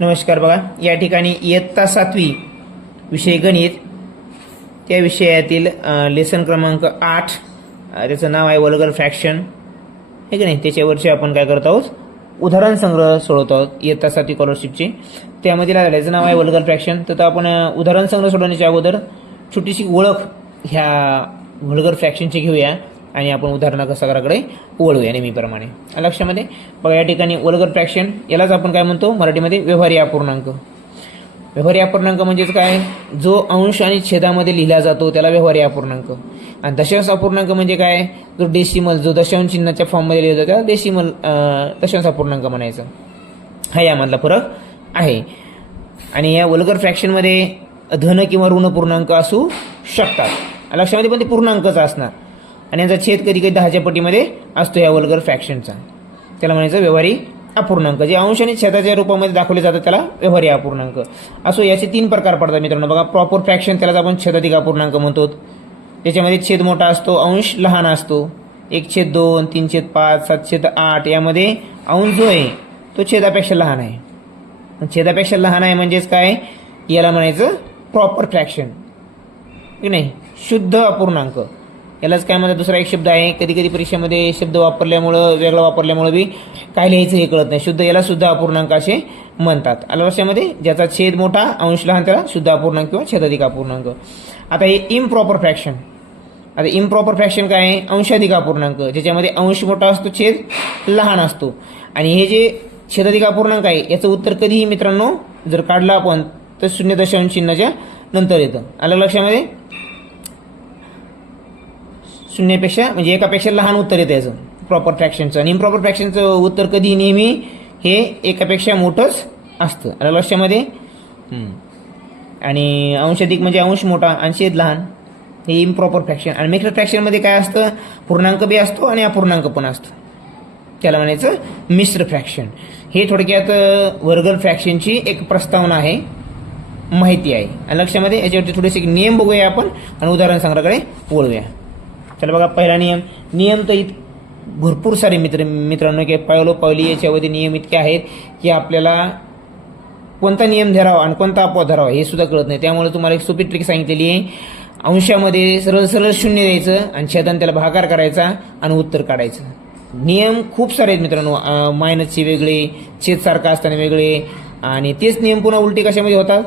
नमस्कार. बघा, या ठिकाणी इयत्ता 7वी विषय गणित त्या विषयातील लेसन क्रमांक 8 त्याचं नाव आहे वल्गर फ्रॅक्शन, आहे की नाही. त्याच्यावरचे आपण काय करत आहोत, उदाहरण संग्रह सोडवत आहोत इयत्ता 7वी स्कॉलरशिपचे. त्यामध्ये त्याचं नाव आहे वल्गर फ्रॅक्शन. तर आपण उदाहरण संग्रह सोडवण्याच्या अगोदर छोटीशी ओळख ह्या वल्गर फ्रॅक्शनची घेऊया आणि आपण उदाहरणाकडे वळूया नेहमीप्रमाणे. लक्षामध्ये बघा, या ठिकाणी वल्गर फ्रॅक्शन यालाच आपण काय म्हणतो मराठीमध्ये, व्यवहारी अपूर्णांक. व्यवहारी अपूर्णांक म्हणजेच काय, जो अंश आणि छेदामध्ये लिहिला जातो त्याला व्यवहारी अपूर्णांक. आणि दशांश अपूर्णांक म्हणजे काय, जो डेसिमल, जो दशांश चिन्हाच्या फॉर्ममध्ये लिहिला जातो त्याला डेसिमल दशांश अपूर्णांक म्हणायचं. हा यामधला फरक आहे. आणि या वल्गर फ्रॅक्शनमध्ये धन किंवा ऋण पूर्णांक असू शकतात. लक्षामध्ये पण ते पूर्णांकच असणार. आणि याचा छेद कधी कधी 10च्या पटीमध्ये असतो या वल्गर फ्रॅक्शनचा. त्याला म्हणायचं व्यवहारी अपूर्णांक. जे अंश आणि छेदाच्या रूपामध्ये दाखवले जातात त्याला व्यवहारी अपूर्णांक असो. याचे 3 प्रकार पडतात मित्रांनो. बघा, प्रॉपर फ्रॅक्शन त्यालाच आपण छेदाधिक अपूर्णांक म्हणतो. त्याच्यामध्ये छेद मोठा असतो, अंश लहान असतो. 1/2, 3/5, 7/8 यामध्ये अंश जो आहे तो छेदापेक्षा लहान आहे. छेदापेक्षा लहान आहे म्हणजेच काय, याला म्हणायचं प्रॉपर फ्रॅक्शन, की नाही, शुद्ध अपूर्णांक. यालाच काय म्हणतात, दुसरा एक शब्द आहे. कधी कधी परीक्षेमध्ये शब्द वापरल्यामुळं, वेगळा वापरल्यामुळं बी काय लिहायचं हे कळत नाही. शुद्ध याला शुद्ध अपूर्णांक असे म्हणतात. आलं लक्षामध्ये. ज्याचा छेद मोठा अंश लहान त्याला शुद्ध अपूर्णांक किंवा छेदाधिक अपूर्णांक. आता हे इम्प्रॉपर फ्रॅक्शन. आता इम्प्रॉपर फ्रॅक्शन काय आहे, अंशाधिक अपूर्णांक, ज्याच्यामध्ये अंश मोठा असतो, छेद लहान असतो. आणि हे जे छेदाधिक अपूर्णांक आहे याचं उत्तर कधीही मित्रांनो जर काढलं आपण तर 0 चिन्हाच्या नंतर येतं. आलं लक्षामध्ये. 0पेक्षा म्हणजे एकापेक्षा लहान उत्तर येतं याचं प्रॉपर फ्रॅक्शनचं. आणि इम्प्रॉपर फ्रॅक्शनचं उत्तर कधी नेहमी हे एकापेक्षा मोठंच असतं. आलं लक्षामध्ये. आणि अंशाधिक म्हणजे अंश मोठा आणि छेद लहान, हे इम्प्रॉपर फ्रॅक्शन. आणि मिक्स्ड फ्रॅक्शनमध्ये काय असतं, पूर्णांक बी असतो आणि अपूर्णांक पण असतं. त्याला म्हणायचं मिश्र फ्रॅक्शन. हे थोडक्यात वल्गर फ्रॅक्शनची एक प्रस्तावना आहे, माहिती आहे. आणि लक्षामध्ये याच्यावरती थोडेसे नियम बघूया आपण आणि उदाहरण संग्रहाकडे वळूया. चला बघा, पहिला नियम तर भरपूर सारे मित्रांनो की पावली याच्यामध्ये नियम इतके आहेत की आपल्याला कोणता नियम धरावा आणि कोणता अपवाद धरावा हे सुद्धा कळत नाही. त्यामुळे तुम्हाला एक सोपी ट्रिक सांगितलेली आहे. अंशामध्ये सरळ सरळ 0 द्यायचं आणि छेदाने त्याला भागाकार करायचा आणि उत्तर काढायचं. नियम खूप सारे आहेत मित्रांनो. मायनसचे वेगळे, छेद सारखा असताना वेगळे. आणि तेच नियम पुन्हा उलटी कशामध्ये होतात,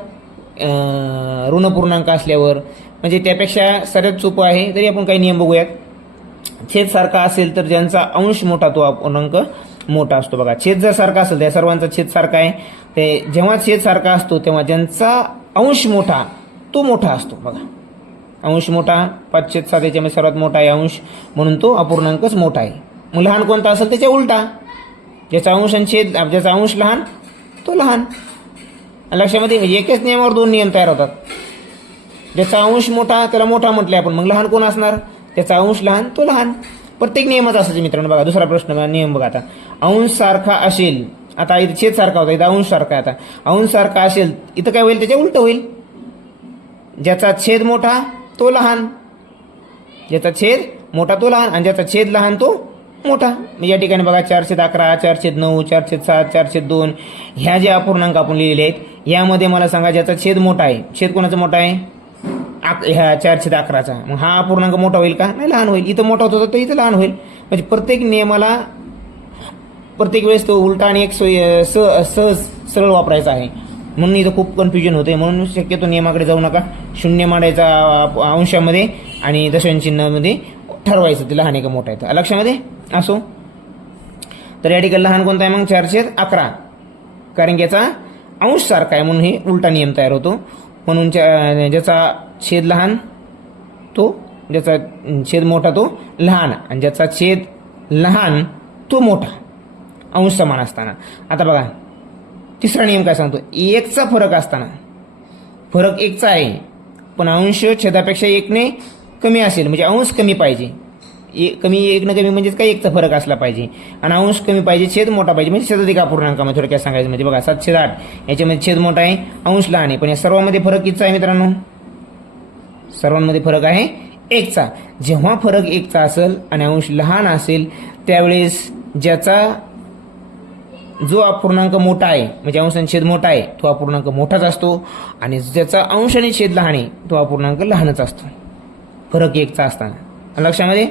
ऋण पूर्णांक असल्यावर. म्हणजे त्यापेक्षा सगळ्यात सोपं आहे. तरी आपण काही नियम बघूयात. छेद सारखा असेल तर ज्यांचा अंश मोठा तो अपूर्णांक मोठा असतो. बघा, छेद जर सारखा असेल, त्या सर्वांचा छेद सारखा आहे, ते जेव्हा छेद सारखा असतो तेव्हा ज्यांचा अंश मोठा तो मोठा असतो. बघा, अंश मोठा 5/7 याच्यामध्ये सर्वात मोठा आहे अंश, म्हणून तो अपूर्णांकच मोठा आहे. मग लहान कोणता असेल त्याच्या उलटा, ज्याचा अंश आणि छेद, ज्याचा अंश लहान तो लहान. लक्षामध्ये. म्हणजे एकाच नियमावर 2 नियम तयार होतात. ज्याचा अंश मोठा त्याला मोठा म्हटले आपण, मग लहान कोण असणार, त्याचा अंश लहान तो लहान. प्रत्येक नियमाचा असायचं मित्रांनो. बघा, दुसरा प्रश्न नियम बघा. आता अंश सारखा असेल, आता इथं छेद सारखा होता, इथं अंश सारखा आहे. आता अंश सारखा असेल, इथं काय होईल, त्याच्या उलट होईल. ज्याचा छेद मोठा तो लहान, ज्याचा छेद मोठा तो लहान आणि ज्याचा छेद लहान तो मोठा. म्हणजे या ठिकाणी बघा, 4/11, 4/9, 4/7, 4/2 ह्या ज्या अपूर्णांक आपण लिहिलेले आहेत यामध्ये मला सांगा ज्याचा छेद मोठा आहे, छेद कोणाचा मोठा आहे, ह्या 4/11चा. मग हा अपूर्णांक मोठा होईल का, नाही, लहान होईल. इथं मोठा होता तर इथं लहान होईल. म्हणजे प्रत्येक नियमाला प्रत्येक वेळेस तो उलटा आणि एक सहज सरळ वापरायचा आहे. म्हणून इथं खूप कन्फ्युजन होते. म्हणून शक्यतो नियमाकडे जाऊ नका. 0 मांडायचा अंशामध्ये आणि दशांश चिन्हामध्ये ठरवायचं ते लहान आहे का मोठा आहे. लक्षामध्ये असो. तर या ठिकाणी लहान कोणता आहे, मग 4/11, कारण की याचा अंश सारखा आहे म्हणून हे उलटा नियम तयार होतो. म्हणून ज्याचा छेद लहान तो, ज्याचा छेद मोठा तो लहान आणि ज्याचा छेद लहान तो मोठा, अंश समान असताना. आता बघा, तिसरा नियम काय सांगतो, 1चा फरक असताना. फरक 1चा आहे पण अंश छेदापेक्षा 1ने कमी असेल, म्हणजे अंश कमी पाहिजे. 1 कमी म्हणजेच काय, 1चा फरक असला पाहिजे आणि अंश कमी पाहिजे, छेद मोठा पाहिजे. म्हणजे छेदाधिक अपूर्णांकामध्ये थोडक्यात सांगायचं म्हणजे बघा, 7/8 याच्यामध्ये छेद मोठा आहे, अंश लहान आहे, पण या सर्वांमध्ये फरक कितीचा आहे मित्रांनो, सर्वांमध्ये फरक आहे 1चा. जेव्हा फरक 1चा असेल आणि अंश लहान असेल त्यावेळेस ज्याचा जो अपूर्णांक मोठा आहे म्हणजे अंश आणि छेद मोठा आहे तो अपूर्णांक मोठाच असतो आणि ज्याचा अंश आणि छेद लहान आहे तो अपूर्णांक लहानच असतो, फरक एकचा असताना. लक्षामध्ये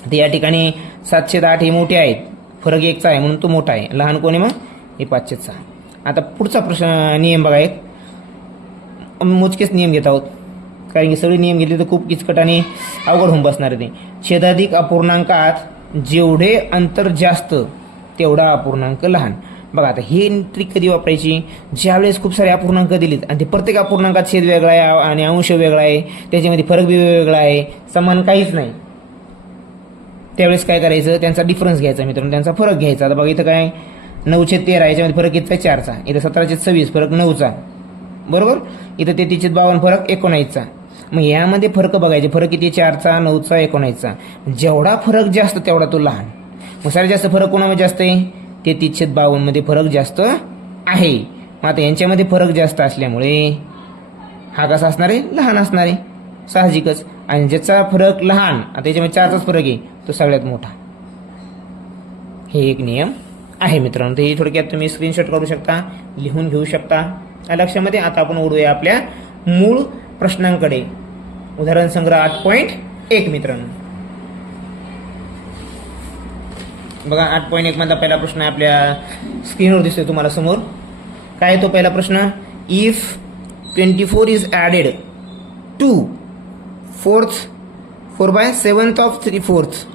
तर या ठिकाणी 7/8 हे मोठे आहेत, फरक एकचा आहे म्हणून तो मोठा आहे. लहान कोणी मग हे 5/6. आता पुढचा प्रश्न नियम बघा, एक मोजकेच नियम घेत आहोत कारण की सगळे नियम घेतले तर खूप किचकट आणि अवघड होऊन बसणार आहे. ते छेदाधिक अपूर्णांकात जेवढे अंतर जास्त तेवढा अपूर्णांक लहान. बघा आता हे ट्रिक कधी वापरायची, ज्यावेळेस खूप सारे अपूर्णांक दिलेत आणि ते प्रत्येक अपूर्णांकात छेद वेगळा आहे आणि अंश वेगळा आहे, त्याच्यामध्ये फरक बी वेगळा आहे, समान काहीच नाही, त्यावेळेस काय करायचं, त्यांचा डिफरन्स घ्यायचा मित्रांनो, त्यांचा फरक घ्यायचा. आता बघा इथं काय 9/13 याच्यामध्ये फरक कितीचा 4चा, इथं 17/26 फरक 9चा, बरोबर. इथं 33/52 फरक 19चा. मग यामध्ये फरक बघायचे, फरक किती 4चा 9चा 19चा. जेवढा फरक जास्त तेवढा तो लहान. मग सर्वात जास्त फरक कोणामध्ये जास्त आहे, 33/52 मध्ये फरक जास्त आहे. मग आता यांच्यामध्ये फरक जास्त असल्यामुळे हा कसा असणार आहे, लहान असणार आहे साहजिकच. आणि ज्याचा फरक लहान, आता याच्यामध्ये 4चाच फरक आहे, तो सगळ्यात मोठा. हे एक नियम आहे मित्रांनो. तर हे थोडक्यात तुम्ही स्क्रीनशॉट करू शकता, लिहून घेऊ शकता लक्षामध्ये. आता आपण ओढूया आपल्या मूळ प्रश्नांकडे. उदाहरण संग्रह 8.1 मित्रांनो बघा. 8.1 मधला पहिला प्रश्न आहे, आपल्या स्क्रीनवर दिसतोय तुम्हाला समोर. काय तो पहिला प्रश्न, if 24 is added to 4/7 of 3/4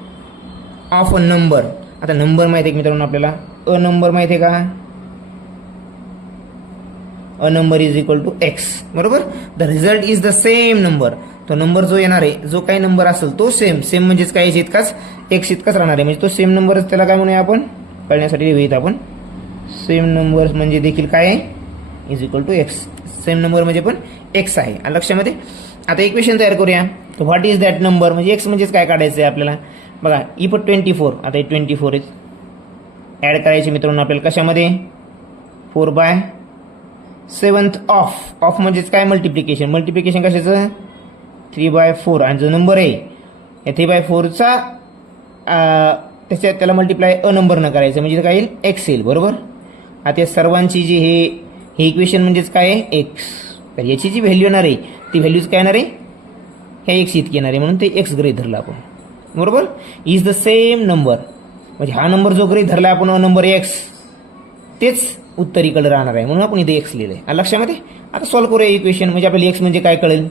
of a number. आता नंबर माहिती आहे मित्रांनो आपल्याला, अ नंबर माहिती आहे का, a number is equal to X, बरोबर. The result is the same number. तो नंबर जो येणार आहे, जो काही नंबर असेल तो सेम म्हणजेच काय इतकाच एक्स इतकाच राहणार आहे, म्हणजे तो सेम नंबरच त्याला काय म्हणूया आपण, कळण्यासाठी लिहूयात आपण. सेम नंबर म्हणजे देखील काय आहे, is equal to X. Same number म्हणजे पण एक्स आहे लक्षामध्ये. आता इक्वेशन तयार करूया. तर व्हॉट इज दॅट नंबर, म्हणजे एक्स म्हणजेच काय काढायचं आहे आपल्याला. बघा इफ 24, आता 24 ॲड करायचे मित्रांनो आपल्याला कशामध्ये, 4/7 ऑफ म्हणजेच काय, मल्टिप्लिकेशन कशाचं, 3/4. आणि जो नंबर आहे या 3/4चा त्याच्यात त्याला मल्टिप्लाय अ नंबर न करायचं, म्हणजे काय येईल, एक्स येईल, बरोबर. आता या सर्वांची जी हे इक्वेशन म्हणजेच काय आहे, एक्स. तर याची जी व्हॅल्यू येणार आहे ती व्हॅल्यूज काय येणार आहे, ह्या एक्स इतकी येणार आहे, म्हणून ते एक्स गृहीत धरला आपण, बरोबर. इज द सेम नंबर, म्हणजे हा नंबर जो गृहीत धरला आपण अ नंबर एक्स, तेच उत्तरीकडे राहणार आहे, म्हणून आपण इथे एक्स लिहिलंय लक्षामध्ये. आता सॉल्व्ह करूया इक्वेशन, म्हणजे आपल्याला एक्स म्हणजे काय कळेल,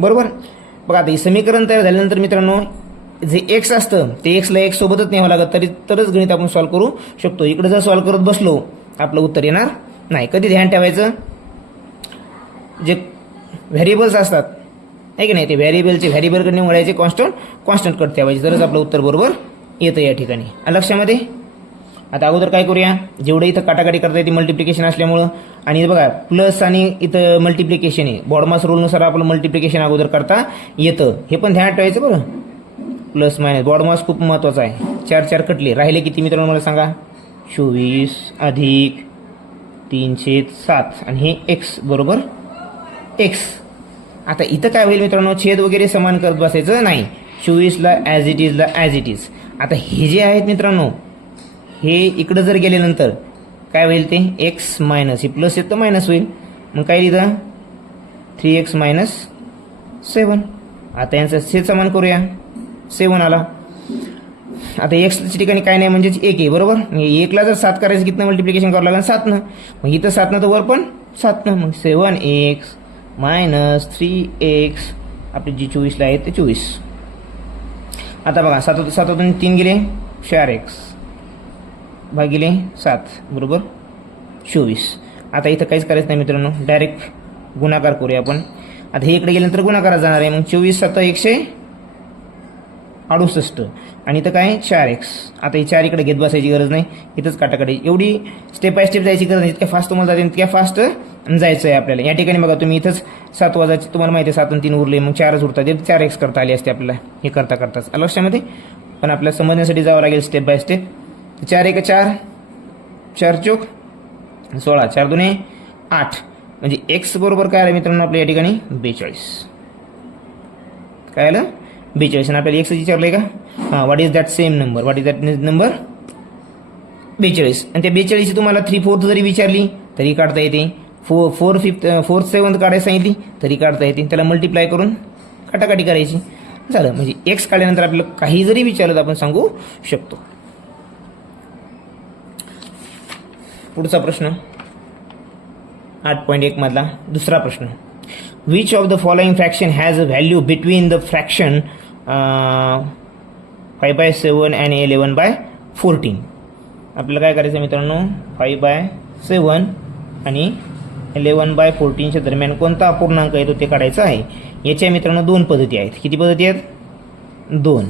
बरोबर. बघा आता हे समीकरण तयार झाल्यानंतर मित्रांनो जे एक्स असतं ते एक्सला एक्स सोबतच न्यावं लागत, तरच गणित आपण सॉल्व्ह करू शकतो. इकडे जर सॉल्व्ह करत बसलो आपलं उत्तर येणार नाही. कधी ध्यान ठेवायचं, जे व्हेरिएबल्स असतात आहे की नाही, ते व्हेरिएबलकडे वळायचे, कॉन्स्टंटकडे ठेवायचे, तरच आपलं उत्तर बरोबर येतं या ठिकाणी लक्षामध्ये. आता अगोदर काय करूया, जेवढं इथं काटाकाटी करता येते मल्टिप्लिकेशन असल्यामुळं, आणि बघा प्लस आणि इथं मल्टिप्लिकेशन आहे, बॉडमास रूलनुसार आपलं मल्टिप्लिकेशन अगोदर करता येतं, हे पण ध्यानात ठेवायचं बरं. प्लस मायनस बॉडमास खूप महत्त्वाचा आहे. 4 कटले, राहिले किती मित्रांनो मला सांगा, 24 अधिक 3/7 आणि हे एक्स बरोबर एक्स. आता इथं काय होईल मित्रांनो, छेद वगैरे समान करत बसायचं नाही, 24ला ॲज इट इज. आता हे जे आहेत मित्रांनो, हे इकडं जर गेल्यानंतर काय होईल, ते एक्स मायनस, हे प्लस येतं मायनस होईल, मग काय लिहिलं 3x - 7. आता यांचं छेद समान करूया, 7 आला. आता एक्सच्या ठिकाणी काय नाही म्हणजेच 1 आहे, बरोबर. 1ला जर 7 करायचं किती मल्टिप्लिकेशन करावं लागेल, 7नं. मग इथं 7नं तर वर पण 7नं, मग 7x - 3x आपली जी 24ला आहे ते 24. आता बघा 7 3 गेले 4x भागिले 7 बरोबर 24. आता इथं काहीच करायचं नाही मित्रांनो, डायरेक्ट गुणाकार करूया आपण. आता हे इकडे गेल्यानंतर गुणाकारात जाणार आहे, मग 24 7 168 आणि इथं काय 4x. आता हे 4 इकडे घेत बसायची गरज नाही, इथंच काटाकाटी, एवढी स्टेप बाय स्टेप जायची गरज नाही. इतक्या फास्ट तुम्हाला जाते तितक्या फास्ट जायचं आहे आपल्याला. या ठिकाणी बघा तुम्ही इथंच 7 वजाची तुम्हाला माहिती आहे 7 आणि 3 उरले, मग 4च उरतात, 4x करता आली असते आपल्याला हे करताच लक्षामध्ये. पण आपल्याला समजण्यासाठी जावं लागेल स्टेप बाय स्टेप. 4 1 4, 4 चौक 16, 4 2 8, म्हणजे x बरोबर काय आलं मित्रांनो आपल्या या ठिकाणी 42. काय आलं 42. आणि आपल्याला x विचारलंय का, हां what is that same number, 42 आणि त्या 42 तुम्हाला 3/4 जरी विचारली तरी काढता येते. 4/5 7 काढायला सांगितली तरी काढता येते. त्याला मल्टिप्लाय करून काटाकाटी करायची, झालं. म्हणजे एक्स काढल्यानंतर आपल्याला काही जरी विचारलं तर आपण सांगू शकतो. पुढचा प्रश्न 8.1 मधला दुसरा प्रश्न. Which of the following fraction has a value between the fraction 5/7 and 11/14. आपल्याला काय करायचं मित्रांनो, 5/7 आणि 11/14च्या दरम्यान कोणता अपूर्णांक येतो ते काढायचं आहे. याच्या मित्रांनो 2 पद्धती आहेत. किती पद्धती आहेत? 2.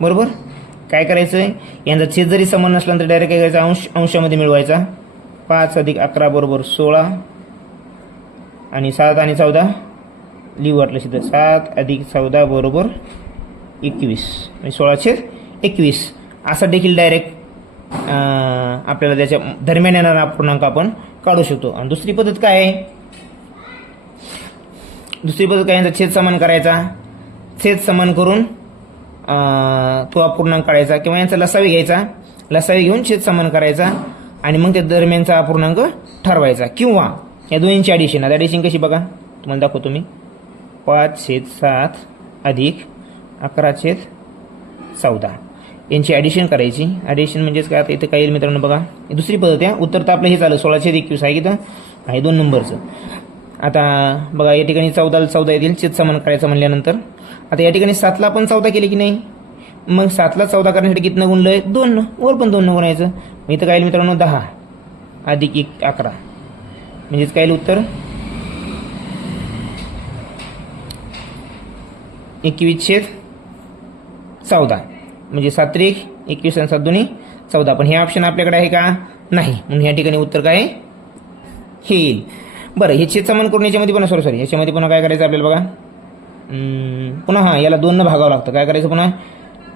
बरोबर. काय करायचं आहे, यांचा छेद जरी समान नसला तर डायरेक्ट काय करायचं, अंशामध्ये मिळवायचा. 5 + 11 = 16 आणि 7 आणि 14 लिहू वाटलं सिद्ध. 7 + 14 = 21 म्हणजे 16/21 असा देखील डायरेक्ट आपल्याला त्याच्या दरम्यान येणारा अपूर्णांक आपण काढू शकतो. आणि दुसरी पद्धत काय आहे, यांचा छेद समान करायचा. छेद समान करून तो अपूर्णांक काढायचा, किंवा यांचा लसावी घ्यायचा, लसावी घेऊन छेद समान करायचा आणि मग त्या दरम्यानचा अपूर्णांक ठरवायचा. किंवा या दोन्हींची ॲडिशन. आता ॲडिशन कशी बघा तुम्हाला दाखवतो मी. 5/7 अधिक 11/14 यांची ॲडिशन करायची. ॲडिशन म्हणजेच काय, आता इथे काही मित्रांनो बघा दुसरी पद्धत आहे. उत्तर तर आपलं हे झालं 16/21 आहे की तर आहे 2 नंबरचं. आता बघा या ठिकाणी 14 14 येतील छेद समान करायचं म्हणल्यानंतर. आता या ठिकाणी 7ला पण 14 केले की नाही, मग 7ला 14 करण्यासाठी कितनं गुणलंय, 2 वर पण 2 गुणायचं. मग इथं काय मित्रांनो 10 अधिक 11 म्हणजेच काय उत्तर 21/14 म्हणजे 7 × 21 आणि 7 2 14. पण हे ऑप्शन आपल्याकडे आहे का, नाही. म्हणून या ठिकाणी उत्तर काय हे येईल. बरं, हे छेद समान करून याच्यामध्ये पुन्हा सॉरी याच्यामध्ये पुन्हा काय करायचं आपल्याला बघा, पुन्हा याला 2 न भागावं लागतं. काय करायचं पुन्हा,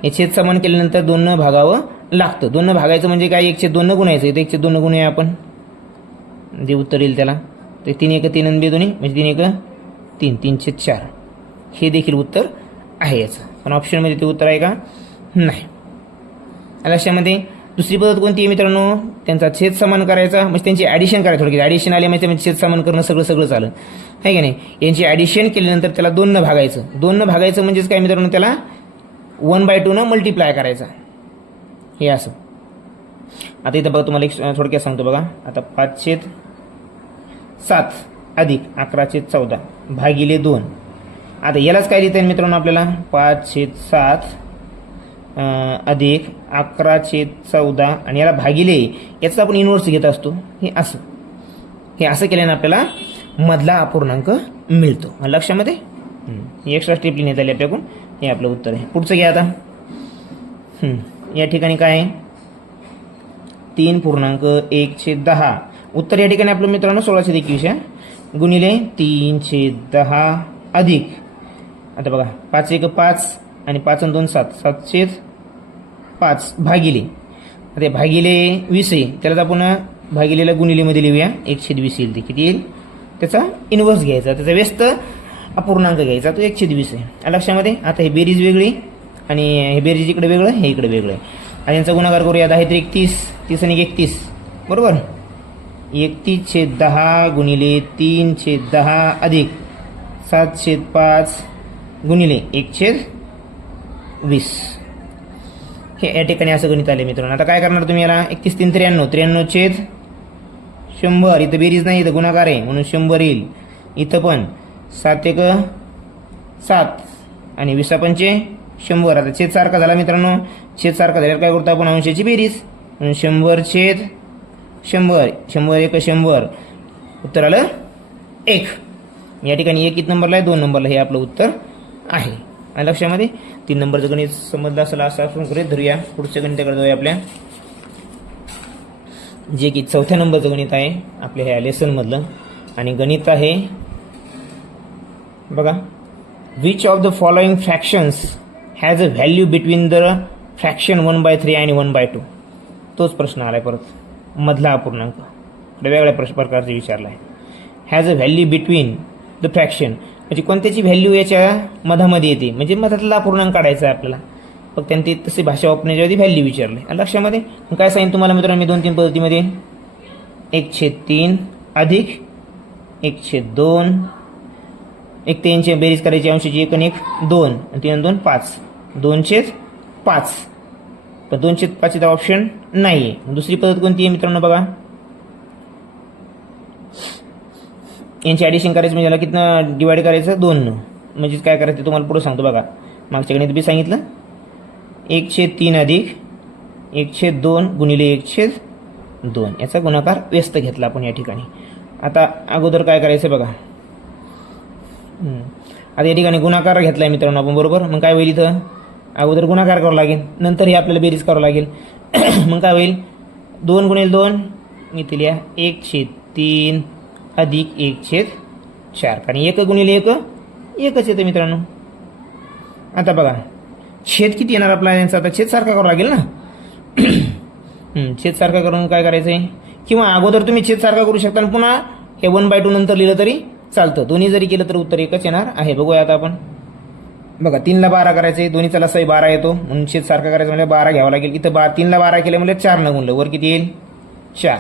हे छेद समान केल्यानंतर 2 न भागावं लागतं. 2 न भागायचं म्हणजे काय, 1/2 न गुणायचं. इथे 1/2 गुणूया आपण, जे उत्तर येईल त्याला. तर 3 × 1 = 3 आणि 2 = 2 म्हणजे 3 × 1 = 3 3/4 हे देखील उत्तर आहे याचं. पण ऑप्शनमध्ये ते उत्तर आहे का, नाही. लक्षामध्ये दुसरी पद्धत कोणती आहे मित्रांनो, त्यांचा छेद समान करायचा म्हणजे त्यांची ॲडिशन करायचं. थोडक्यात ॲडिशन आले म्हणजे छेद समान करणं सगळं चालं आहे की नाही. यांची ॲडिशन केल्यानंतर त्याला 2 न भागायचं. 2 न भागायचं म्हणजेच काय मित्रांनो, त्याला 1/2 न मल्टिप्लाय करायचा. हे असं. आता इथं बघा तुम्हाला एक थोडक्यात सांगतो बघा. आता 5/7 अधिक 11/14 भागिले 2. आता यालाच काय लिहिता येईल मित्रांनो आपल्याला, 5/7 अधिक 11/14 आणि याला भागिले, याचा आपण इन्व्हर्स घेत असतो. हे असं केल्यानं आपल्याला मधला अपूर्णांक मिळतो. लक्षामध्ये एक्स्ट्रा स्टेप लिहिण्यात आली आपल्याकडून. हे आपलं उत्तर आहे. पुढचं घ्या आता. या ठिकाणी काय आहे, 3.1/10. उत्तर या ठिकाणी आपलं मित्रांनो 16/21 आहे. गुणिले 3/10 अधिक, आता बघा 5 × 1 = 5 आणि 5 आणि 2 = 7 7/5 भागिले, आता भागिले 20 आहे. त्याला आपण भागिलेला गुणिलेमध्ये लिहूया. 1/20 येईल. ते किती येईल, त्याचा इन्व्हर्स घ्यायचा, त्याचा व्यस्त अपूर्णांक घ्यायचा, तो 1/20 आहे. लक्षामध्ये. आता हे बेरीज वेगळी आणि हे बेरीज इकडे वेगळं, हे इकडे वेगळं आहे. आणि यांचा गुणाकार करूया. 10 × 1 = 30 30 आणि 31 बरोबर 31/10 गुणिले 3/10 अधिक 7/5 गुणिले 1/20. हे या ठिकाणी असं गणित आले मित्रांनो. आता काय करणार तुम्ही याला, 31 3 = 93 93/100. इथं बेरीज नाही, इथं गुणाकार आहे म्हणून 100 येईल. इथं पण 7 × 1 = 7 आणि 20 × 5 = 100. आता छेद सारखा झाला मित्रांनो. छेद सारखा झाल्यावर काय करतो आपण, अंशाची बेरीज म्हणून 100/100 100 × 1 = 100. उत्तर आलं 1. या ठिकाणी 1 किती नंबरला आहे, 2 नंबरला. हे आपलं उत्तर आहे. आणि लक्षामध्ये 3 नंबरचं गणित समजलं असेल असं आपण गृहीत धरूया. पुढच्या गणिताकडे जाऊया आपल्या, जे की 4थ्या नंबरचं गणित आहे आपल्या ह्या लेसनमधलं. आणि गणित आहे बघा, which of the following fractions has a value between the fraction 1/3 आणि 1/2. तोच प्रश्न आलाय परत, मधला अपूर्णांक वेगळ्या प्रकारचा विचारला आहे. Has a value between the fraction म्हणजे कोणत्याची व्हॅल्यू याच्या मधामध्ये येते, म्हणजे मधातला अपूर्णांक काढायचा आहे आपल्याला. फक्त त्यांनी तशी भाषा वापरण्याच्या आधी व्हॅल्यू विचारले. आणि लक्षामध्ये काय सांगितलं तुम्हाला मित्रांनो मी 2-3 पद्धतीमध्ये 1/3 अधिक 1/2 1 ते यांची बेरीज करायची अंशाची 1 आणि 1 2 आणि 3 आणि 2 5 2/5. पण 2/5 चा ऑप्शन नाही. दुसरी पद्धत कोणती आहे मित्रांनो बघा. यांची ॲडिशन करायचं म्हणजे याला कितना डिवाइड करायचं 2 न. म्हणजेच काय करायचं तुम्हाला पुढे सांगतो बघा. मागच्या गणित बी सांगितलं 1/3 अधिक 1/2 गुणिले 1/2 याचा गुणाकार व्यस्त घेतला आपण या ठिकाणी. आता अगोदर काय करायचं बघा. आता या ठिकाणी गुणाकार घेतलाय मित्रांनो आपण बरोबर. मग काय होईल इथं अगोदर गुणाकार करावा लागेल नंतर हे आपल्याला बेरीज करावं लागेल. मग काय होईल 2 गुणिले 2 इथे लिहा 1/3 अधिक 1/4 कारण 1 गुणिले 1 1च येतं मित्रांनो. आता बघा छेद किती येणार आपला यांचा. आता छेद सारखा करावा लागेल ना. छेद सारखा करून काय करायचं आहे किंवा अगोदर तुम्ही छेद सारखा करू शकता आणि पुन्हा हे 1/2 नंतर लिहिलं तरी चालतं. दोन्ही जरी केलं तर उत्तर एकच येणार आहे. बघूया आता आपण बघा 3 ला 12 करायचं आहे. दोन्हीचा लसाही 12 येतो म्हणून छेद सारखा करायचं म्हणजे 12 घ्यावं लागेल. इथं 3 ला 12 केलं म्हणजे 4 न गुणलं वर किती येईल 4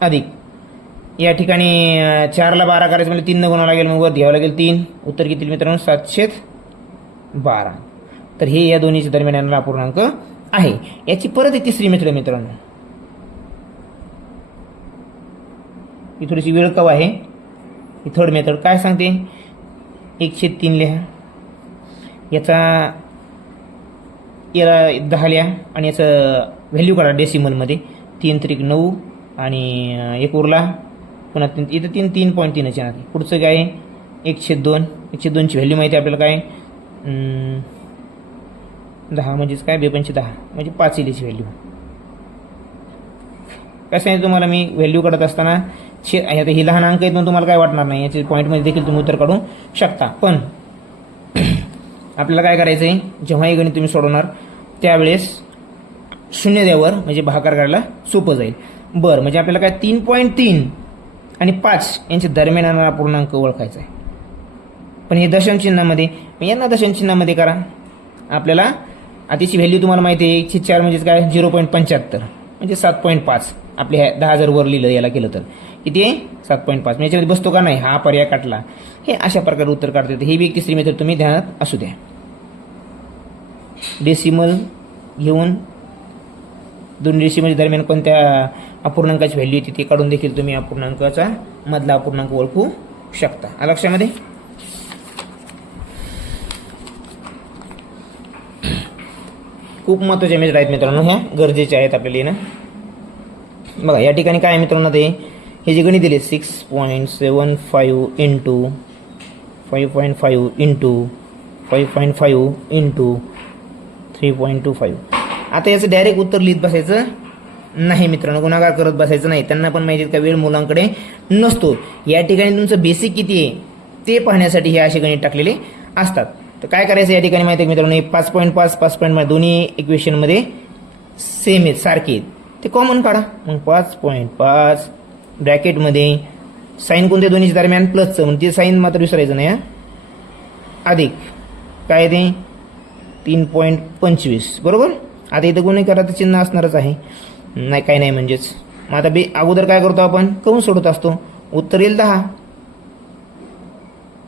अधिक या ठिकाणी 4 ला 12 करायचं म्हणजे 3 न गुणावं लागेल मग वर घ्यावं लागेल 3. उत्तर किती मित्रांनो 7/12. तर हे या दोन्हीच्या दरम्यान येणारा अपूर्णांक आहे. याची परत एक तिसरी मेथड मित्रांनो. ही थोडीशी वेळकाव आहे. ही थर्ड मेथड काय सांगते 1/3 लिहा याचा याला 10 लिहा आणि याचं व्हॅल्यू काढा डेसिमलमध्ये 3×9 आणि 1 उरला पुन्हा इथं 3.3 येणार. पुढचं काय आहे 1/2 1/2ची व्हॅल्यू माहिती आहे आपल्याला काय 10 म्हणजेच काय 2×10 म्हणजे 5 येईल याची व्हॅल्यू. काय सांगितलं तुम्हाला मी व्हॅल्यू काढत असताना आता ही लहान अंक आहेत म्हणून तुम्हाला काय वाटणार नाही. याच्या पॉईंटमध्ये देखील तुम्ही उत्तर काढू शकता. पण आपल्याला काय करायचं आहे जेव्हा हे गणित तुम्ही सोडवणार त्यावेळेस 0 द्यावर म्हणजे भागाकार करायला सोपं जाईल. बरं म्हणजे आपल्याला काय 3.3 आणि 5 यांच्या दरम्यान येणारा पूर्णांक ओळखायचा आहे. पण हे दशांश चिन्हामध्ये यांना दशांश चिन्हामध्ये करा. आपल्याला आधीची व्हॅल्यू तुम्हाला माहिती आहे 1/4 म्हणजेच काय 0.75 म्हणजे 7.5. आपले 10,000 वर लिहिलं याला केलं तर किती आहे 7.5. म्हणजे याच्यामध्ये बसतो का नाही हा पर्याय काढला. हे अशा प्रकारे उत्तर काढता येतं. ही बी एक तिसरी मेथड तुम्ही ध्यानात असू द्या. डेसिमल घेऊन 2 डेसिमल दरम्यान कोणत्या अपूर्णांकाची व्हॅल्यू येते ते काढून देखील तुम्ही अपूर्णांकाचा मधला अपूर्णांक ओळखू शकता. लक्षामध्ये खूप महत्त्वाच्या मेथड आहेत मित्रांनो. ह्या गरजेच्या आहेत आपल्याला येणं. बघा या ठिकाणी काय आहे मित्रांनो ते हे जे गणित दिले 6.75 इंटू 5.5 इंटू 5.5 इंटू 3.25. आता याचं डायरेक्ट उत्तर लिहित बसायचं नाही मित्रांनो. गुणाकार करत बसायचं नाही. त्यांना पण माहिती आहे का वेळ मुलांकडे नसतो. या ठिकाणी तुमचं बेसिक किती आहे ते पाहण्यासाठी हे असे गणित टाकलेले असतात. तर काय करायचं या ठिकाणी माहिती आहे मित्रांनो 5.5 5.5 दोन्ही इक्वेशनमध्ये सेम आहेत सारखे आहेत. ते कॉमन काढा मग 5.5 ब्रॅकेटमध्ये साईन कोणत्या दोन्हीच्या दरम्यान प्लसचं म्हणजे ते साईन मात्र विसरायचं नाही अधिक काय ते 3.25 बरोबर. आता इथं गुणाकाराचं चिन्ह असणारच आहे नाही काय नाही म्हणजेच. मग आता अगोदर काय करतो आपण कंस सोडत असतो. उत्तर येईल 10.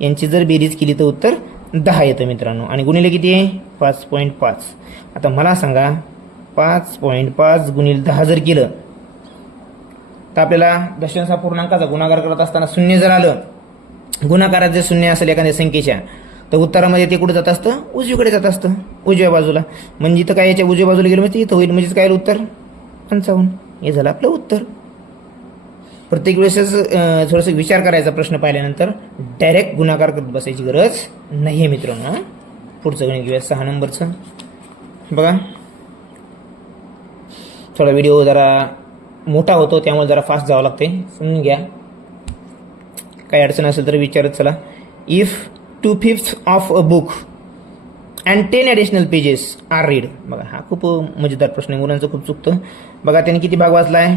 यांची जर बेरीज केली तर उत्तर 10 येतं मित्रांनो. आणि गुणिले किती आहे 5.5. आता मला सांगा 5.5 गुणिले 10 जर केलं तर आपल्याला दशांश पूर्णांकाचा गुणाकार करत असताना 0 जर आलं गुणाकारात जर 0 असेल एखाद्या संख्येच्या तर उत्तरामध्ये ते कुठे जात असतं उजवीकडे जात असतं उजव्या बाजूला. म्हणजे इथं काय याच्या उजव्या बाजूला गेलं म्हणजे इथं होईल म्हणजेच काय उत्तर 55. हे झालं आपलं उत्तर. प्रत्येक वेळेस थोडंसं विचार करायचा प्रश्न पाहिल्यानंतर डायरेक्ट गुणाकार करत बसायची गरज नाही आहे मित्रांनो. पुढचं गणित घेऊया 6 नंबरचं. बघा थोडा व्हिडिओ जरा मोठा होतो त्यामुळे जरा फास्ट जावं लागते समजून घ्या. काही अडचण असेल तर विचारत चला. If 2/5 of a book and 10 additional pages are read. बघा हा खूप मजेदार प्रश्न आहे. मुलांचं खूप चुकतं. बघा त्यांनी किती भाग वाचला आहे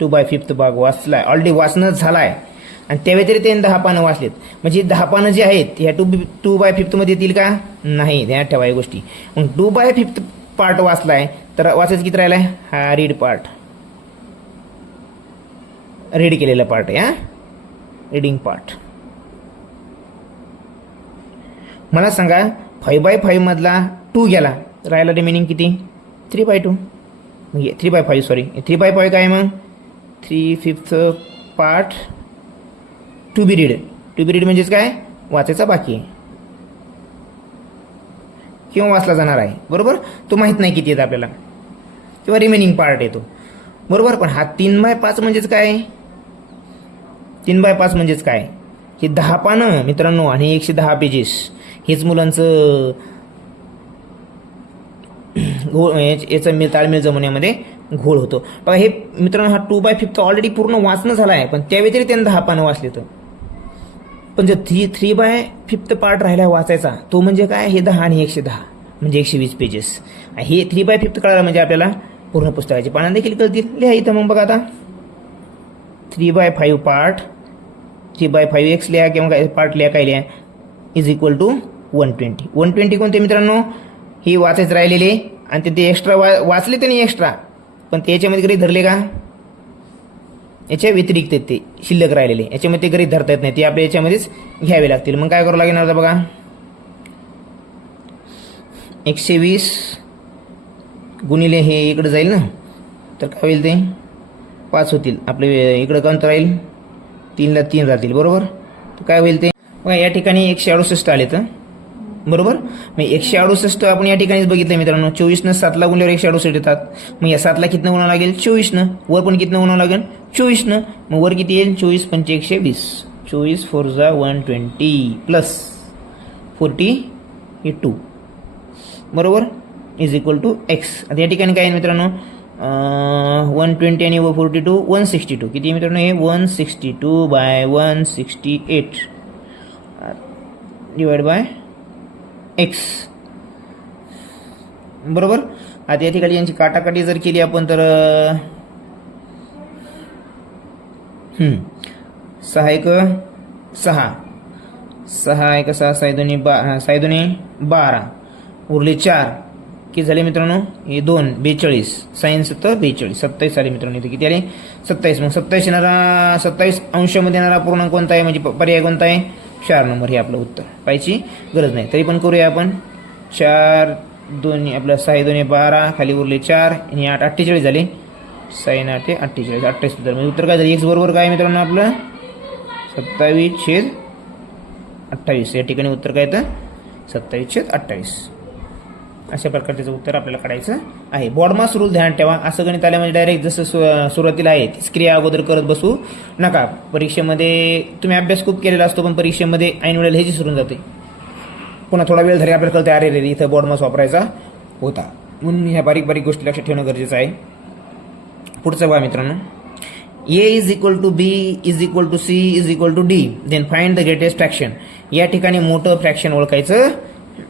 2/5 भाग वाचला आहे. ऑलरेडी वाचणं झाला आहे. आणि त्या व्यतिरिक्त त्यांनी 10 पानं वाचलेत, म्हणजे 10 पानं जी आहेत ह्या 2/5 मध्ये येतील का? नाही, ध्यानात ठेवा या गोष्टी. मग 2/5 पार्ट वाचलाय तर वाचायचं किती राहिलाय? हा रीड पार्ट, रीड केलेला पार्ट आहे, रीडिंग पार्ट. मला सांगा 5/5 मधला 2 गेला, राहिला रिमेनिंग किती? 3/2. म्हणजे 3/5 सॉरी 3/5 काय मग 3/5 पार्ट टू बी रीड म्हणजेच काय? वाचायचा बाकी आहे किंवा वाचला जाणार आहे, बरोबर. तो माहीत नाही किती येत आपल्याला, किंवा रिमेनिंग पार्ट येतो, बरोबर. पण हा 3/5 म्हणजेच काय? 3/5 म्हणजेच काय? हे 10 पानं मित्रांनो आणि 110 पेजेस. हेच मुलांचं याचं ताळमेळ जमवण्यामध्ये घोळ होतो. बघा हे मित्रांनो, हा 2/5 ऑलरेडी पूर्ण वाचणं झाला आहे, पण त्या व्यतिरिक्त त्यांनी 10 पानं वाचले. तर पण जर 3/5 पार्ट राहिला वाचायचा, तो म्हणजे काय? हे 10 आणि 110 म्हणजे 120 पेजेस. हे 3/5 कळालं म्हणजे आपल्याला पूर्ण पुस्तकाची पानं देखील कळतील. लिहा इथं मग बघा आता 3/5 पार्ट 3/5 एक्स लिहा किंवा काय पार्ट लिहा, काय लिहा इज इक्वल टू 120. 120 कोणते मित्रांनो? हे वाचायचं राहिलेले आणि ते एक्स्ट्रा वाचले त्यांनी एक्स्ट्रा, पण ते याच्यामध्ये गृहीत धरले का? याच्या व्यतिरिक्त ते शिल्लक राहिलेले याच्यामध्ये ते गृहीत धरता येत नाही, ते आपल्या याच्यामध्येच घ्यावे लागतील. मग काय करावं लागेल आता बघा, 120 गुणिले हे इकडे जाईल ना, तर काय होईल? ते 5 होतील. आपले इकडं कोणतं राहील? 3ला 3 राहतील, बरोबर. तर काय होईल ते बघा, या ठिकाणी 168 आले तर, बरोबर. मग 168 आपण या ठिकाणीच बघितलं मित्रांनो. 24 7ला गुणल्यावर 168 येतात. मग या 7ला कितनं गुणावं लागेल? 24. वर पण कितनं गुणावं लागेल? 24. मग वर किती येईल? 24 पंचे 120. 24 4 जा 120 प्लस 40 हे 2, बरोबर, इज इक्वल टू एक्स. आता या ठिकाणी काय आहे मित्रांनो? 120 आणि 42 162. किती मित्रांनो? हे 162/168 डिवाइड बाय एक्स, बरोबर. आता या ठिकाणी यांची काटाकाटी जर केली आपण तर 6 1 6 6 1 6 6 2 12 6 2 12 उरले 4 किती झाले मित्रांनो? हे 2 42 सायन्स तर 42 27 आले मित्रांनो. इथे किती आले? 27. मग 27 येणारा 27 अंशामध्ये येणारा पूर्णांक कोणता आहे? म्हणजे पर्याय कोणता आहे? 4 नंबर हे आपलं उत्तर. पाहिजे गरज नाही, तरी पण करूया आपण. 4 2 आपलं 6 2 12 खाली उरले 4 आणि 8 48 झाले. 6 8 48 28 उत्तर. म्हणजे उत्तर काय झालं? एक्स बरोबर काय मित्रांनो आपलं? 27/28. या ठिकाणी उत्तर काय येतं? 27/28. अशा प्रकारचं उत्तर आपल्याला काढायचं आहे. बॉडमास रूल ध्यान ठेवा. असं गणित आल्यामध्ये डायरेक्ट जसं सुरुवातीला आहे तीच क्रिया अगोदर करत बसू नका. परीक्षेमध्ये तुम्ही अभ्यास खूप केलेला असतो, पण परीक्षेमध्ये ऐन वेळेला हे विसरून जाते. पुन्हा थोडा वेळ झाली आपल्याला कळते, अरे रे इथं बॉडमास वापरायचा होता. म्हणून ह्या बारीक बारीक गोष्टी लक्षात ठेवणं गरजेचं आहे. पुढचं बघा मित्रांनो, A is equal to B is equal to C is equal to D, then find the greatest fraction. या ठिकाणी मोठं फ्रॅक्शन ओळखायचं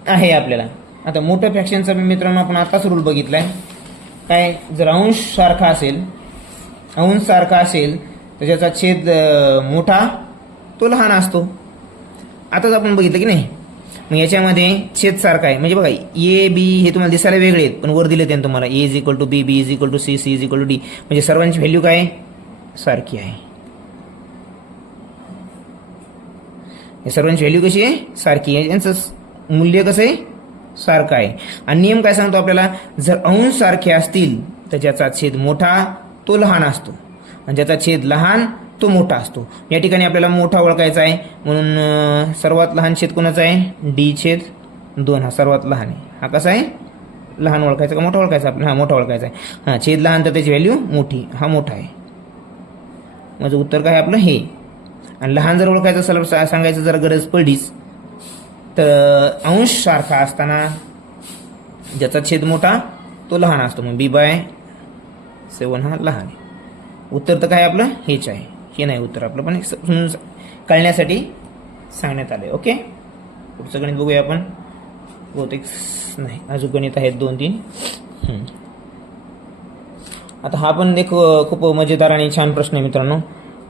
आहे आपल्याला. आता मोठं फ्रॅक्शनचा मित्रांनो आपण आताच रूल बघितलाय. काय? जर अंश सारखा असेल तर ज्याचा छेद मोठा तो लहान असतो. आताच आपण बघितलं की नाही. मग याच्यामध्ये छेद सारखा आहे, म्हणजे बघा ए बी हे तुम्हाला दिसायला वेगळे आहेत, पण वर दिले त्यांनी तुम्हाला A is equal to B, B is equal to C, C is equal to D, म्हणजे सर्वांची व्हॅल्यू काय सारखी आहे. हे सर्वांची व्हॅल्यू कशी आहे? सारखी आहे. यांचं मूल्य कसं आहे? सारखं आहे. आणि नियम काय सांगतो आपल्याला? जर अंश सारखे असतील तर ज्याचा छेद मोठा तो लहान असतो आणि ज्याचा छेद लहान तो मोठा असतो. या ठिकाणी आपल्याला मोठा ओळखायचा आहे, म्हणून सर्वात लहान छेद कोणाचा आहे? D/2 हा सर्वात लहान आहे. हा कसा आहे? लहान ओळखायचा का मोठा ओळखायचा आपल्याला? हा मोठा ओळखायचा आहे. हा छेद लहान तर त्याची व्हॅल्यू मोठी, हा मोठा आहे. माझं उत्तर काय आपलं हे. आणि लहान जर ओळखायचं असेल सांगायचं जर गरज पडलीच तर अंश सारखा असताना ज्याचा छेद मोठा तो लहान असतो, मग B/7 हा लहान आहे. उत्तर तर काय आपलं हेच आहे. हे नाही उत्तर आपलं, पण कळण्यासाठी सांगण्यात आलंय. ओके, पुढचं गणित बघूया आपण. बहुतेक नाही, अजून गणित आहेत 2-3. आता हा पण एक खूप मजेदार आणि छान प्रश्न आहे मित्रांनो.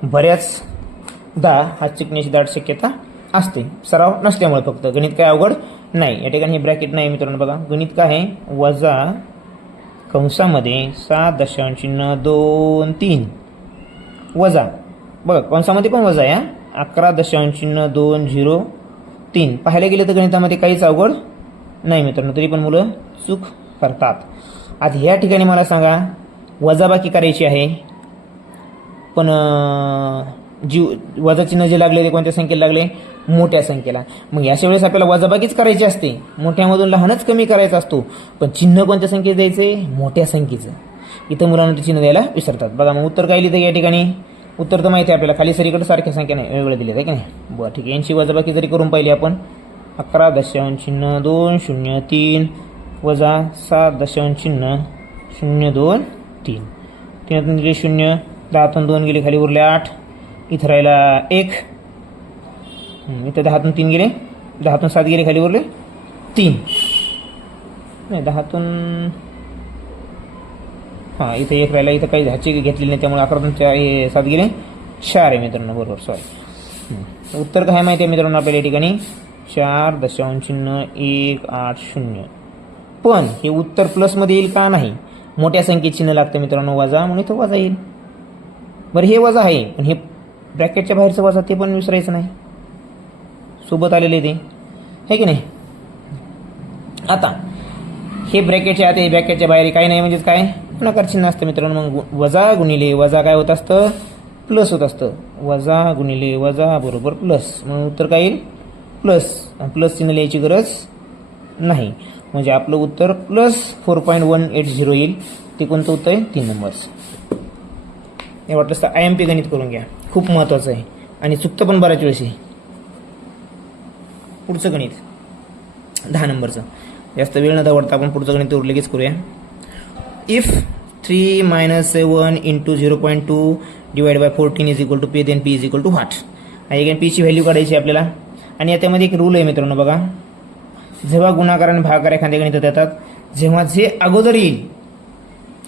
बऱ्याच 10 हा चिकण्याची दाट शक्यता असते, सराव नसल्यामुळे. फक्त गणित काय अवघड नाही. या ठिकाणी हे ब्रॅकेट नाही मित्रांनो. बघा गणित काय आहे, वजा कंसामध्ये 7.23 वजा, बघा कंसामध्ये पण वजा आहे, 11.203. पाहायला गेलं तर गणितामध्ये काहीच अवघड नाही मित्रांनो, तरी पण मुलं चूक करतात. आता ह्या ठिकाणी मला सांगा, वजाबाकी करायची आहे, पण वजा चिन्ह जे लागले ते कोणत्या संख्येला लागले, मोठ्या संख्येला. मग अशा वेळेस आपल्याला वजाबाकीच करायची असते, मोठ्यामधून लहानच कमी करायचा असतो, पण चिन्ह कोणत्या संख्येत द्यायचे, मोठ्या संख्येचं. इथं मुलांना ते चिन्ह द्यायला विसरतात. बघा मग उत्तर काय लिहितं या ठिकाणी, उत्तर तर माहिती आहे आपल्याला, खाली सरीकडे सारख्या संख्या नाही, वेगवेगळे दिले आहे की नाही. बरं ठीक आहे, यांची वजाबाकी जरी करून पाहिली आपण, 11.203 वजा 7.023, 3 गेले 0, 10 2 गेले, खाली उरले 8, इथं राहिला 1, इथं 10 3 गेले, 10 7 गेले, खाली उरले 3, नाही 10 हां इथं 1 राहिला, इथं काही ह्याची घेतलेली नाही, त्यामुळे 11 7 गेले 4 आहे मित्रांनो, बरोबर सॉरी. उत्तर काय माहिती आहे मित्रांनो आपल्याला या ठिकाणी 4.180. पण हे उत्तर प्लसमध्ये येईल का, नाही, मोठ्या संख्येत चिन्ह लागतं मित्रांनो वजा, म्हणून इथं वजा येईल. बरं हे वजा आहे, पण हे ब्रॅकेटच्या बाहेरचं वजा ते पण विसरायचं नाही, सोबत आलेले ते आहे की नाही. आता हे ब्रॅकेटच्या आत, हे ब्रॅकेटच्या बाहेर काही नाही, म्हणजेच काय, गुणाकार चिन्ह असतं मित्रांनो. मग वजा गुणिले वजा काय होत असतं, प्लस होत असतं. वजा गुणिले वजा बरोबर प्लस, म्हणून उत्तर काय येईल, प्लस. प्लस चिन्ह लिहायची गरज नाही, म्हणजे आपलं उत्तर प्लस 4.180 येईल. ते कोणतं उत्तर आहे, 3 नंबरचं. हे वाटलंच तर IMP गणित करून घ्या, खूप महत्त्वाचं आहे आणि चुकतं पण बऱ्याच वेळेस आहे. पुढचं गणित 10 नंबरचं, जास्त वेळ न दवडता आपण पुढचं गणित लगेच करूया. If 3 - 7 × 0.2 divide by 14 is equal to P, then P is equal to what. आणि P ची व्हॅल्यू काढायची आपल्याला. आणि याच्यामध्ये एक रूल आहे मित्रांनो, बघा जेव्हा गुणाकार आणि भागाकार एखाद्या गणितात येतात, जेव्हा जे अगोदर येईल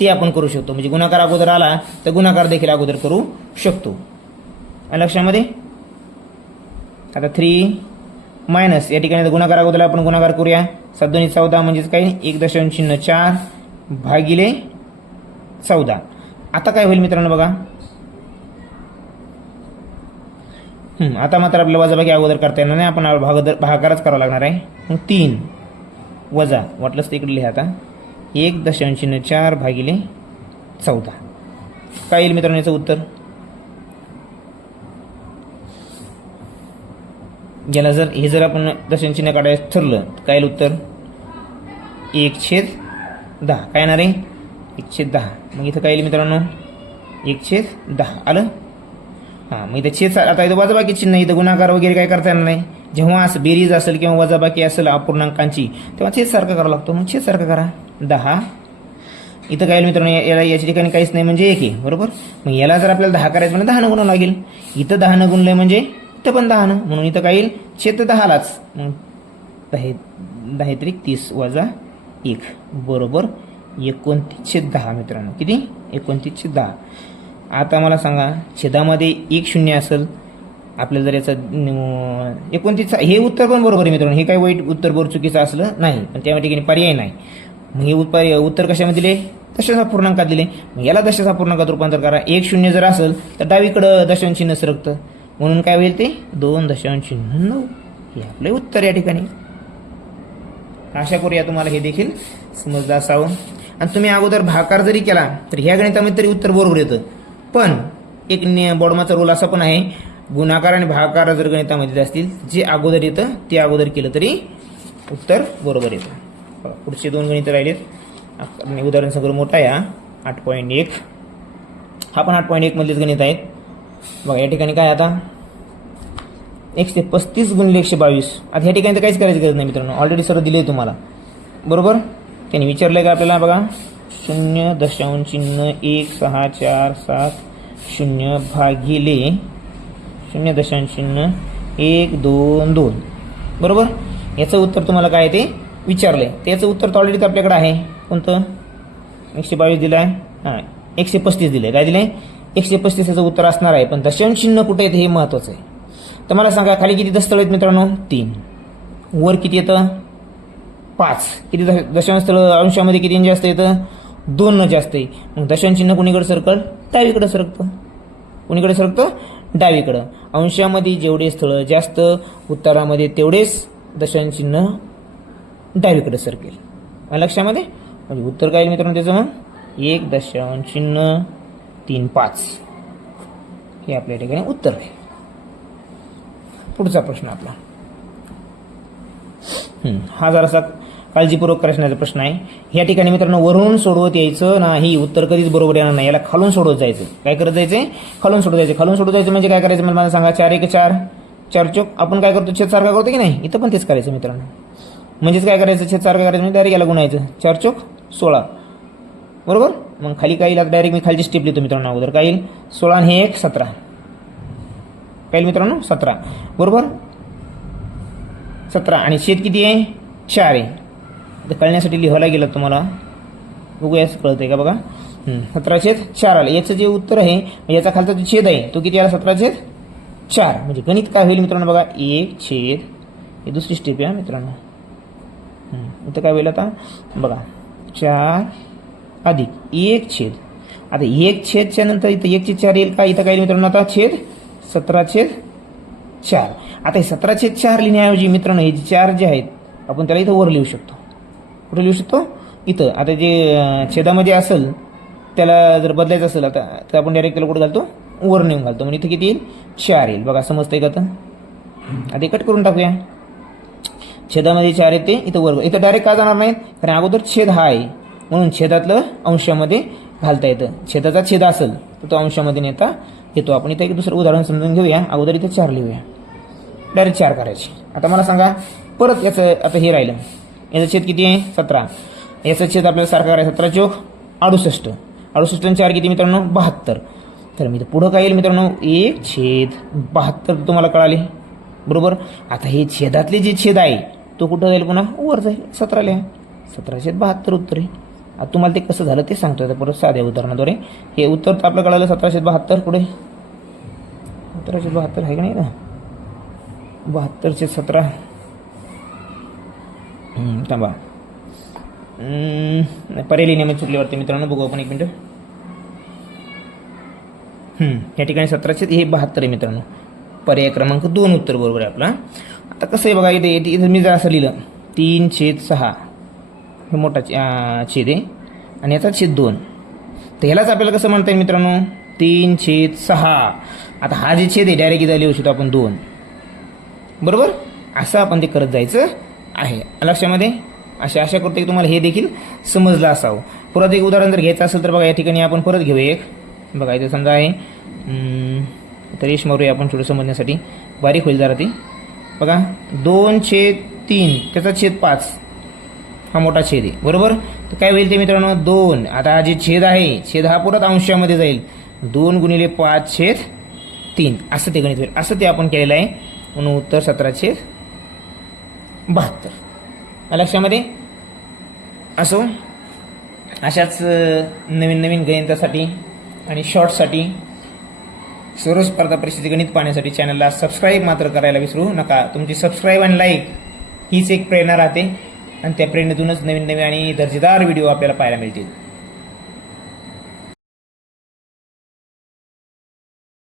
ते आपण करू शकतो. म्हणजे गुणाकार अगोदर आला तर गुणाकार देखील अगोदर करू शकतो. लक्षामध्ये आता 3 मायनस या ठिकाणी गुणाकार अगोदर आपण गुणाकार करूया. 7 2 14 म्हणजेच काय 1.04 भागिले 14. आता काय होईल मित्रांनो बघा, आता मात्र आपल्याला वजाबाकी अगोदर करता येणार नाही, आपण भागाकारच करावा लागणार आहे. मग 3 वजा वाटलंच तर इकडे लिहा आता 1.04 भागिले 14. काय येईल मित्रांनो याचं उत्तर, याला जर आपण दशांश काढायचं ठरलं काय येईल उत्तर 1/10. काय येणार आहे 1/10. मग इथं काय येईल मित्रांनो 1/10 आलं. हां मग इथं छेद, आता इथं वजाबाकी चिन्ह, इथं गुणाकार वगैरे काय करता येणार नाही. जेव्हा असं बेरीज असेल किंवा वजाबाकी असेल अपूर्णांकांची तेव्हा छेद सारखं करावं लागतो. मग छेद सारखं करा 10. इथं काय मित्रांनो याला याच्या ठिकाणी काहीच नाही म्हणजे 1 आहे बरोबर. मग याला जर आपल्याला 10 करायचं म्हणजे 10 न गुणावं लागेल. इथं 10 न गुणलंय म्हणजे इथं पण 10 न, म्हणून इथं काय येईल छेद 10लाच. मग 10 तरी 30 वजा 1 बरोबर 29/10 मित्रांनो. किती 29/10. आता मला सांगा छेदामध्ये 1 0 असेल, आपल्याला जर याचं 29 हे उत्तर पण बरोबर आहे मित्रांनो. हे काही वाईट उत्तर बरोबर चुकीचं असलं नाही, पण त्या ठिकाणी पर्याय नाही. मग हे उत्तर कशामध्ये दिले दशांश अपूर्णांकात दिले. मग याला दशांश अपूर्णांकात रूपांतर करा. 1 0 जर असेल तर डावीकडं दशांश चिन्ह सरकतं, म्हणून काय होईल ते 2.9 हे आपले उत्तर या ठिकाणी. आशा करूया तुम्हाला हे देखील समजलं असावं. आणि तुम्ही अगोदर भागाकार जरी केला तर ह्या गणितामध्ये तरी उत्तर बरोबर येतं. पण एक बॉडमाचा रूल असा पण आहे, गुणाकार आणि भागाकार जर गणितामध्ये असतील जे अगोदर येतं ते अगोदर केलं तरी उत्तर बरोबर येतं. पुढचे 2 गणित राहिलेत. उदाहरण सगळं मोठा आहे 8.1. हा पण 8.1 मधलेच गणित आहेत. बघा या ठिकाणी काय आता 135 गुणिले 122. आता ह्या ठिकाणी तर काहीच करायची गरज नाही मित्रांनो, ऑलरेडी सर्व दिले तुम्हाला बरोबर. त्यांनी विचारलंय का आपल्याला बघा 0.1647 भागिले 0.122 बरोबर. याचं उत्तर तुम्हाला काय ते विचारलंय. त्याचं उत्तर तर ऑलरेडी आपल्याकडे आहे. कोणतं 122 दिलं आहे, हां 135 दिलं आहे. काय दिलं आहे 135 याचं उत्तर असणार आहे. पण दशांश चिन्ह कुठे येतं हे महत्वाचं आहे. तर मला सांगा खाली किती दशस्थळ आहेत मित्रांनो? 3. वर किती येतं? 5. किती दशांश स्थळ अंशामध्ये किती जास्त येतं? 2 जास्त आहे. मग दशांश चिन्ह कुणीकडे सरकल? डावीकडे सरकतं. कुणीकडे सरकतं? डावीकडं. अंशामध्ये जेवढे स्थळ जास्त, उत्तरामध्ये तेवढेच दशांश चिन्ह डावीकडे सरकेल. लक्षामध्ये म्हणजे उत्तर काय मित्रांनो त्याचं? मग 1.35 हे आपल्या ठिकाणी उत्तर आहे. पुढचा प्रश्न आपला हा जरासा काळजीपूर्वक करण्याचा प्रश्न आहे. या ठिकाणी मित्रांनो वरून सोडवत यायचं नाही. उत्तर कधीच बरोबर येणार नाही. याला खालून सोडवत जायचं. काय करत जायचंय? खालून सोडवत जायचं. खालून सोडवत जायचं म्हणजे काय करायचं मला सांगा? 4 1 4, 4 चौक आपण काय करतो? छेद सारखा करतो की नाही? इथं पण तेच करायचं मित्रांनो. म्हणजेच काय करायचं? छेद सारखं करायचं म्हणजे डायरेक्ट याला गुणायचं. 4 चौक 16 बरोबर. मग खाली काय येईल? डायरेक्ट मी खालची स्टेप लिहितो मित्रांनो. अगोदर काय येईल? 16 आणि हे 1 17 काय येईल मित्रांनो? 17 बरोबर. 17 आणि छेद किती आहे? 4 आहे. तर कळण्यासाठी लिहायला गेलं तुम्हाला बघूया कळतंय का बघा. 17/4 आलं. याचं जे उत्तर आहे याचा खालचा जो छेद आहे तो किती आला? 17/4. म्हणजे गणित काय होईल मित्रांनो बघा? 1 छेद ही दुसरी स्टेप आहे मित्रांनो. इथं काय होईल आता बघा? 4 अधिक 1 छेद. आता 1 छेदच्या नंतर इथं 1/4 येईल का? इथं काय येईल मित्रांनो आता? छेद 17/4. आता हे 17/4 लिहिण्याऐवजी मित्रांनो हे 4 जे आहेत आपण त्याला इथं वर लिहू शकतो. कुठे लिहू शकतो? इथं. आता जे छेदामध्ये असेल त्याला जर बदलायचं असेल आता तर आपण डायरेक्ट त्याला कुठे घालतो? वर नेऊन घालतो. म्हणजे इथं किती येईल? 4 येईल. बघा समजतंय का? आता कट करून टाकूया. छेदामध्ये 4 येते इथं वर. इथं डायरेक्ट का जाणार नाही? कारण अगोदर छेद हा आहे म्हणून छेदातलं अंशामध्ये घालता येतं. छेदाचा छेद असेल तर तो अंशामध्ये नेता येतो. आपण इथं एक दुसरं उदाहरण समजून घेऊया. अगोदर इथं 4 लिहूया. डायरेक्ट 4 करायचे. आता मला सांगा परत याचं आता हे राहिलं. याचं छेद किती आहे? 17. याचं छेद आपल्याला सारखा करायचं. 17 चौक 68. 68 आणि 4 किती मित्रांनो? 72. तर मी पुढं काय येईल मित्रांनो? 1/72 तुम्हाला कळाले बरोबर. आता हे छेदातले जे छेद आहे तो कुठं जाईल? पुन्हा वर जाईल. 17 लिहा. 17/72 उत्तर आहे. आता तुम्हाला ते कसं झालं ते सांगतो आता परत साध्या उदाहरणाद्वारे. हे उत्तर तर आपलं कळालं 17/72. पुढे 17/72 आहे का नाही ना? 72/17 थांबा पर्याय लिहिण्यामध्ये चुकले वाटते मित्रांनो. बघू आपण एक मिनिट. या ठिकाणी 17/72 आहे मित्रांनो. पर्याय क्रमांक 2 उत्तर बरोबर आहे आपला. आता कसं आहे बघा इथे मी जर असं लिहिलं 3/6 हे मोठा छेद आहे आणि याचा छेद 2. तर ह्यालाच आपल्याला कसं म्हणता येईल मित्रांनो? 3/6. आता हा जे छेद आहे डायरेक्ट इथं लिहू शकतो आपण 2 बरोबर. असं आपण ते करत जायचं आहे. लक्षामध्ये आशा करतो की तुम्हाला हे देखील समजलं असावं. परत एक उदाहरण जर घ्यायचं असेल तर बघा या ठिकाणी आपण परत घेऊया एक. बघा इथे समजा आहे तर रेश मारूया आपण थोडं समजण्यासाठी. बारीक होईल जरा ती. बघा 2/3 त्याचा छेद 5 हा मोठा छेद आहे बरोबर. तर काय होईल ते मित्रांनो? 2. आता हा जे छेद आहे छेद हा परत अंशामध्ये जाईल. 2 × 5/3 असं ते गणित होईल. असं ते आपण केलेलं आहे म्हणून उत्तर 17/72. लक्षामध्ये असो. अशाच नवीन गणितासाठी आणि शॉर्ट्ससाठी सर्व स्पर्धा परीक्षेचे गणित पाहण्यासाठी चॅनलला सबस्क्राईब मात्र करायला विसरू नका. तुमची सबस्क्राईब आणि लाईक हीच एक प्रेरणा राहते आणि त्या प्रेरणेतूनच नवीन आणि दर्जेदार व्हिडिओ आपल्याला पाहायला मिळतील.